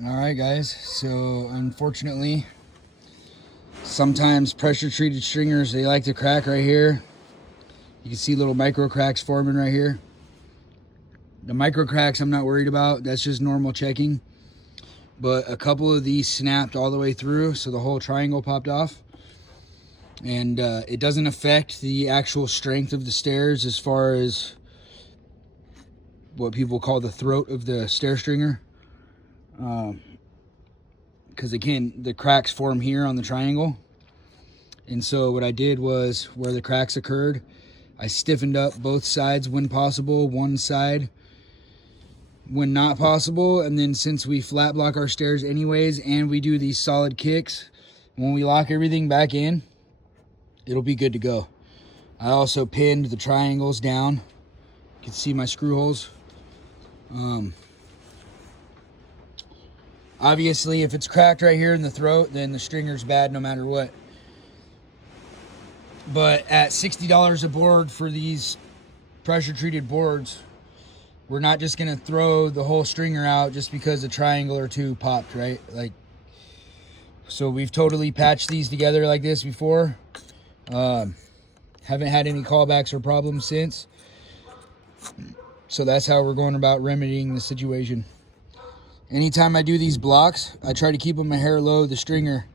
All right, guys. So unfortunately, sometimes pressure treated stringers, they like to crack right here. You can see little micro cracks forming right here. The micro cracks I'm not worried about. That's just normal checking. But a couple of these snapped all the way through, so the whole triangle popped off. And it doesn't affect the actual strength of the stairs as far as what people call the throat of the stair stringer. Because again, the cracks form here on the triangle. And so what I did was, where the cracks occurred, I stiffened up both sides when possible, one side when not possible. And then since we flat block our stairs anyways, and we do these solid kicks, when we lock everything back in, it'll be good to go. I also pinned the triangles down. You can see my screw holes. Obviously, if it's cracked right here in the throat, then the stringer's bad no matter what. But at $60 a board for these pressure treated boards, we're not just gonna throw the whole stringer out just because a triangle or two popped, right? So we've totally patched these together like this before. Haven't had any callbacks or problems since. So that's how we're going about remedying the situation. Anytime I do these blocks, I try to keep them a hair low, the stringer.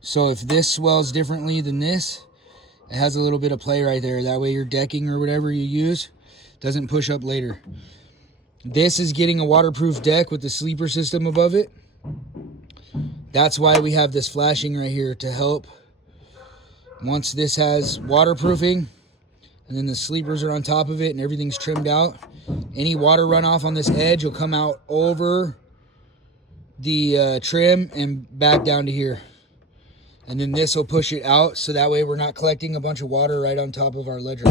So if this swells differently than this, it has a little bit of play right there. That way your decking or whatever you use doesn't push up later. This is getting a waterproof deck with the sleeper system above it. That's why we have this flashing right here to help. Once this has waterproofing, and then the sleepers are on top of it and everything's trimmed out, any water runoff on this edge will come out over the trim and back down to here. And then this will push it out, so that way we're not collecting a bunch of water right on top of our ledger.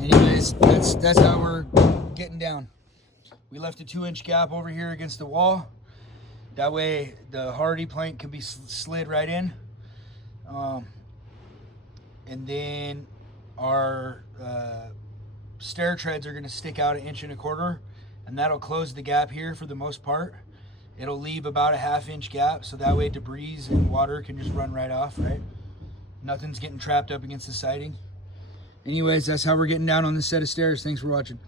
Anyways, that's how we're getting down. We left a 2-inch gap over here against the wall. That way the hardy plank can be slid right in. And then our stair treads are going to stick out 1.25 inches, and that'll close the gap here for the most part. It'll leave about a 1/2 inch gap, so that way debris and water can just run right off, right? Nothing's getting trapped up against the siding. Anyways, that's how we're getting down on this set of stairs. Thanks for watching.